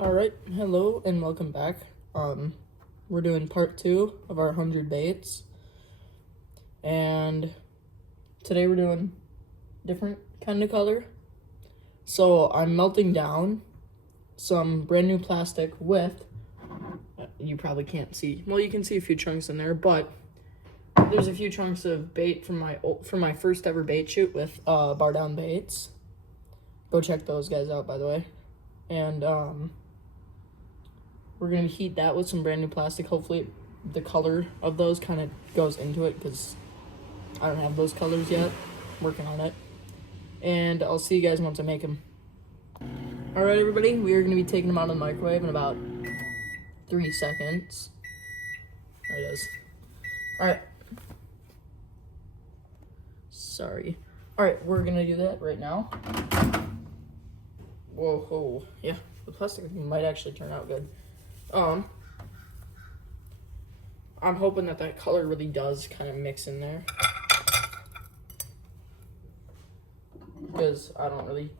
All right, hello and welcome back. We're doing part 2 of our 100 baits, and today we're doing different kind of color. So I'm melting down some brand new plastic with, you probably can't see, well, you can see a few chunks in there, but there's a few chunks of bait from my first ever bait shoot with Bar Down Baits. Go check those guys out, by the way. And we're going to heat that with some brand new plastic. Hopefully the color of those kind of goes into it because I don't have those colors yet. I'm working on it. And I'll see you guys once I make them. All right, everybody, we are going to be taking them out of the microwave in about 3 seconds. There it is. All right. Sorry. All right, we're going to do that right now. Whoa, yeah, the plastic might actually turn out good. I'm hoping that color really does kind of mix in there, because I don't really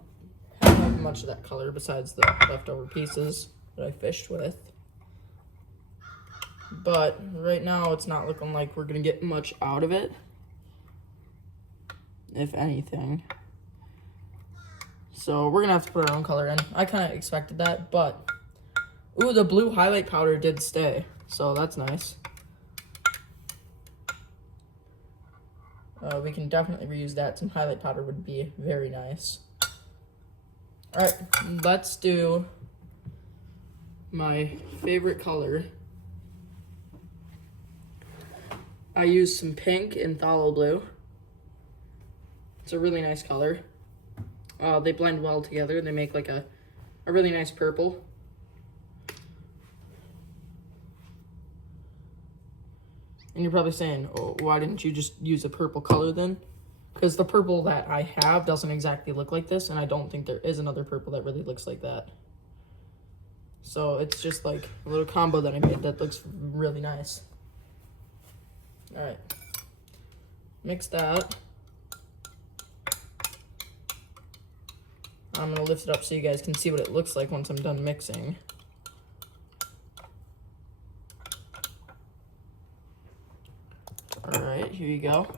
have much of that color besides the leftover pieces that I fished with. But right now it's not looking like we're gonna get much out of it, if anything. So we're gonna have to put our own color in. I kind of expected that, but ooh, the blue highlight powder did stay, so that's nice. We can definitely reuse that. Some highlight powder would be very nice. All right, let's do my favorite color. I used some pink and phthalo blue. It's a really nice color. They blend well together. They make like a really nice purple. And you're probably saying, oh, why didn't you just use a purple color then? Because the purple that I have doesn't exactly look like this, and I don't think there is another purple that really looks like that. So it's just like a little combo that I made that looks really nice. All right, mix that. I'm gonna lift it up so you guys can see what it looks like once I'm done mixing. All right, here you go.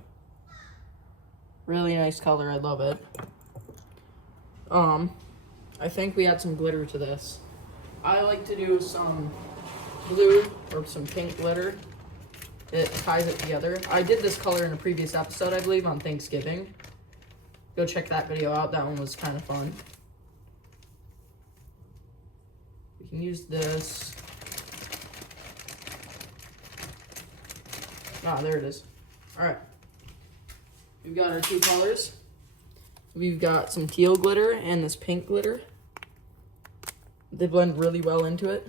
Really nice color, I love it. I think we add some glitter to this. I like to do some blue or some pink glitter. It ties it together. I did this color in a previous episode, I believe, on Thanksgiving. Go check that video out. That one was kind of fun. We can use this. Ah, there it is. All right. We've got our two colors. We've got some teal glitter and this pink glitter. They blend really well into it.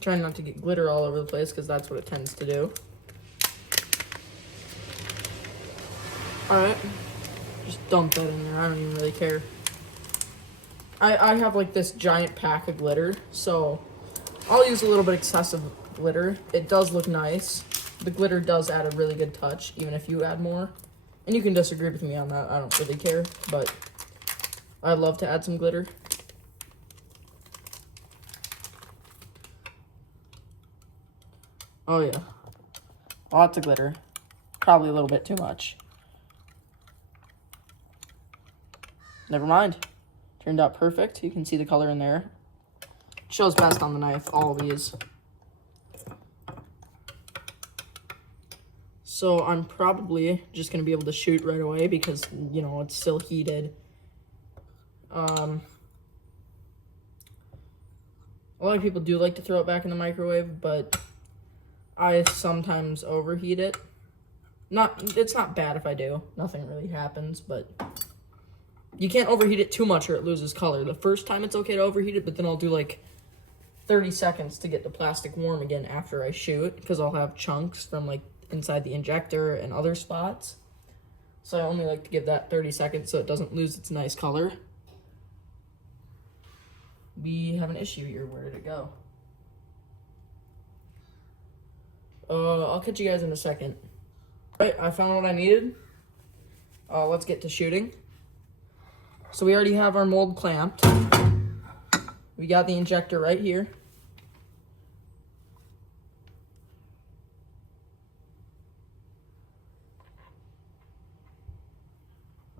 Trying not to get glitter all over the place because that's what it tends to do. All right, just dump that in there. I don't even really care. I have like this giant pack of glitter, so I'll use a little bit excessive glitter. It does look nice. The glitter does add a really good touch, even if you add more. And you can disagree with me on that. I don't really care, but I love to add some glitter. Oh yeah, lots of glitter. Probably a little bit too much. Never mind. Turned out perfect. You can see the color in there. Shows best on the knife, all of these. So I'm probably just going to be able to shoot right away because, you know, it's still heated. A lot of people do like to throw it back in the microwave, but I sometimes overheat it. It's not bad if I do. Nothing really happens, but you can't overheat it too much or it loses color. The first time it's okay to overheat it, but then I'll do like 30 seconds to get the plastic warm again after I shoot, because I'll have chunks from like inside the injector and other spots. So I only like to give that 30 seconds so it doesn't lose its nice color. We have an issue here. Where did it go? I'll catch you guys in a second. Alright, I found what I needed. Let's get to shooting. So we already have our mold clamped. We got the injector right here.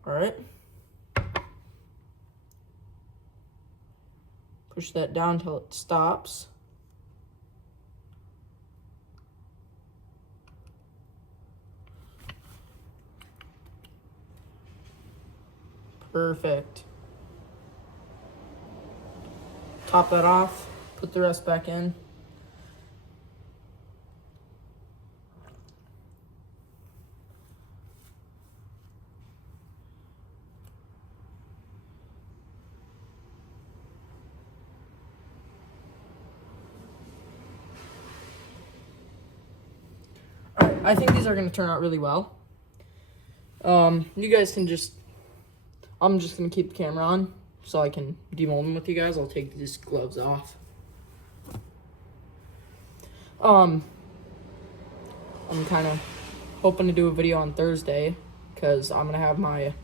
Alright. Push that down until it stops. Perfect. Top that off, put the rest back in. Alright, I think these are going to turn out really well. You guys can just, I'm just going to keep the camera on so I can demold them with you guys. I'll take these gloves off. I'm kind of hoping to do a video on Thursday because I'm going to have my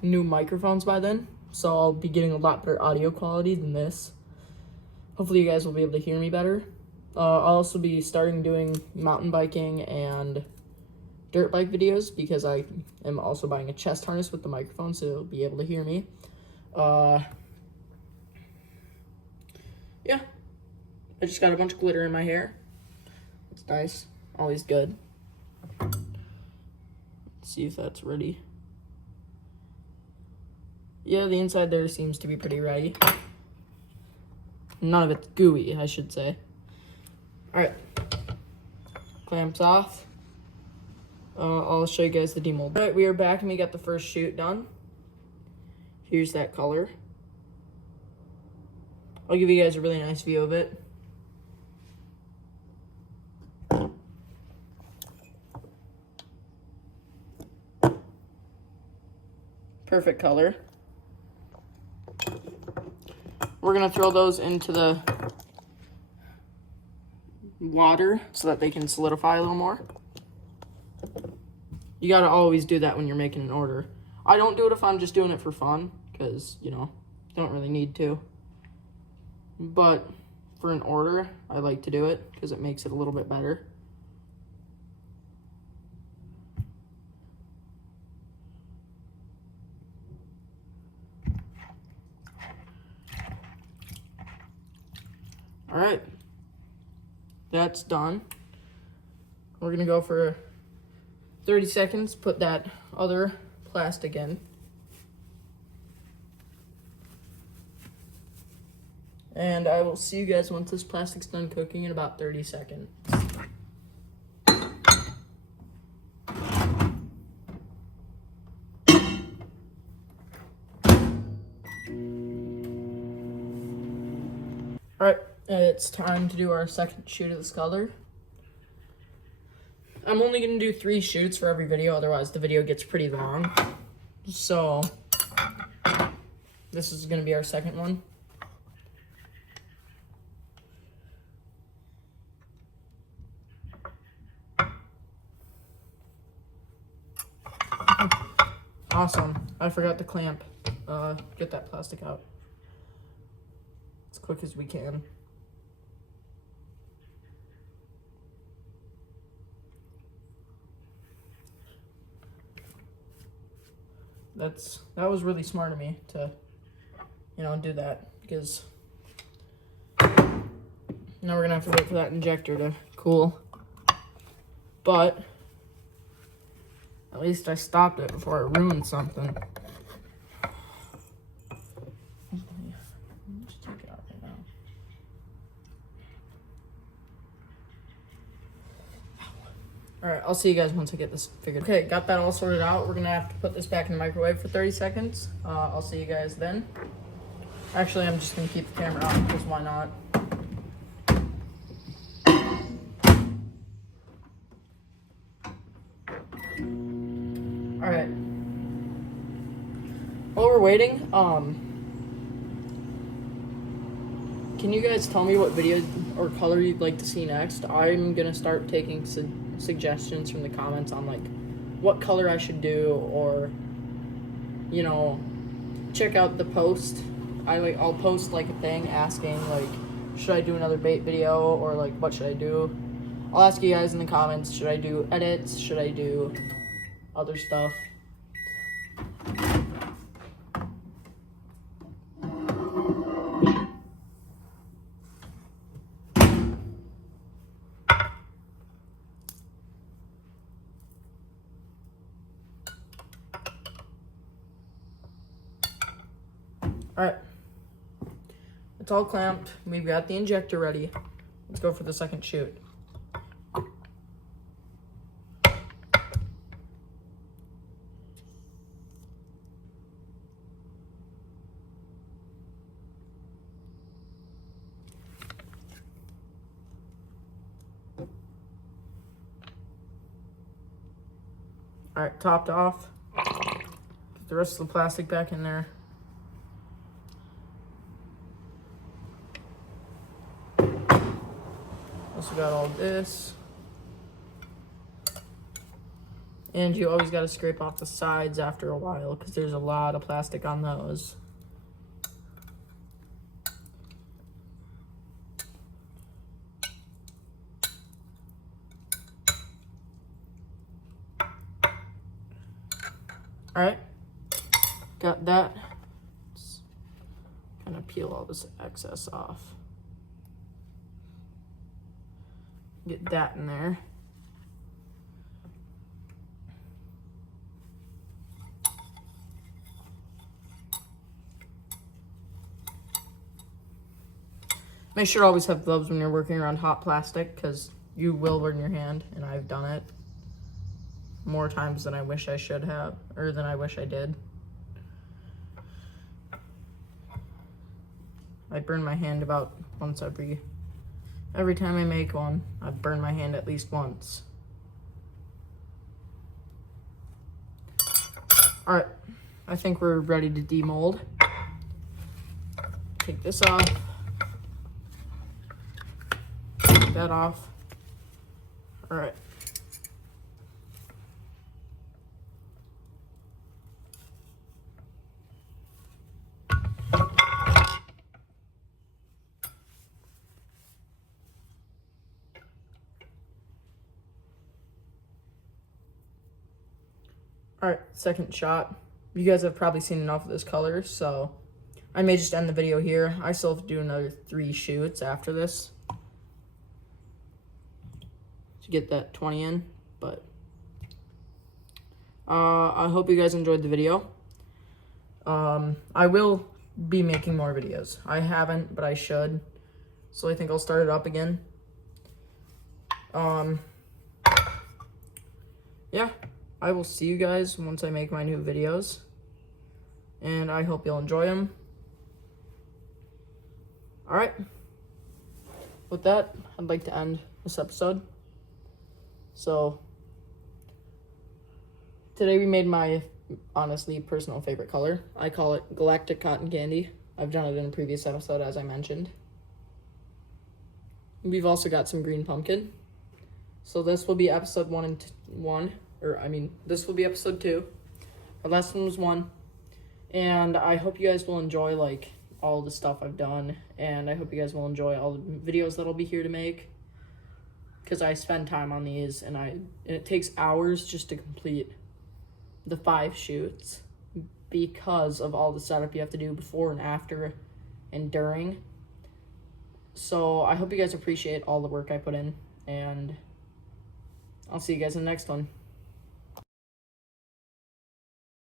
new microphones by then. So I'll be getting a lot better audio quality than this. Hopefully you guys will be able to hear me better. I'll also be starting doing mountain biking and dirt bike videos because I am also buying a chest harness with the microphone so you'll be able to hear me. Yeah, I just got a bunch of glitter in my hair. It's nice, always good. Let's see if that's ready. Yeah, the inside there seems to be pretty ready. None of it's gooey, I should say. Alright, clamps off. I'll show you guys the demold. Alright, we are back and we got the first shoot done. Here's that color. I'll give you guys a really nice view of it. Perfect color. We're gonna throw those into the water so that they can solidify a little more. You gotta always do that when you're making an order. I don't do it if I'm just doing it for fun, because, you know, don't really need to. But for an order, I like to do it because it makes it a little bit better. All right, that's done. We're gonna go for 30 seconds, put that other plastic in. And I will see you guys once this plastic's done cooking in about 30 seconds. Alright, it's time to do our second shoot of this color. I'm only going to do 3 shoots for every video, otherwise the video gets pretty long. So, this is going to be our second one. Awesome. I forgot to clamp. Get that plastic out as quick as we can. That was really smart of me to, you know, do that, because now we're gonna have to wait for that injector to cool. But at least I stopped it before it ruined something. Just take it out right now. Alright, I'll see you guys once I get this figured. Okay, got that all sorted out. We're gonna have to put this back in the microwave for 30 seconds. I'll see you guys then. Actually, I'm just gonna keep the camera on, because why not? Alright. While we're waiting, can you guys tell me what video or color you'd like to see next? I'm gonna start taking suggestions from the comments on like what color I should do, or you know, check out the post. I'll post like a thing asking like, should I do another bait video, or like what should I do? I'll ask you guys in the comments, should I do edits? Should I do other stuff? Alright, it's all clamped. We've got the injector ready. Let's go for the second shoot. Alright, topped off. Get the rest of the plastic back in there. Also got all this. And you always got to scrape off the sides after a while because there's a lot of plastic on those. Alright, got that. Let's kind of peel all this excess off. Get that in there. Make sure to always have gloves when you're working around hot plastic because you will burn your hand, and I've done it more times than I wish I should have, or than I wish I did. I burn my hand about once every time I make one. I burn my hand at least once. All right, I think we're ready to demold. Take this off. Take that off. All right. Alright, second shot. You guys have probably seen enough of this color, so I may just end the video here. I still have to do another 3 shoots after this to get that 20 in, but I hope you guys enjoyed the video. I will be making more videos. I haven't, but I should, so I think I'll start it up again. Yeah. I will see you guys once I make my new videos, and I hope you'll enjoy them. Alright, with that, I'd like to end this episode. So, today we made my, honestly, personal favorite color. I call it Galactic Cotton Candy. I've done it in a previous episode, as I mentioned. We've also got some green pumpkin. So this will be episode 1 and 1. This will be episode 2. The last one was 1. And I hope you guys will enjoy, like, all the stuff I've done. And I hope you guys will enjoy all the videos that I'll be here to make. Because I spend time on these, and it takes hours just to complete the 5 shoots. Because of all the setup you have to do before and after and during. So I hope you guys appreciate all the work I put in. And I'll see you guys in the next one.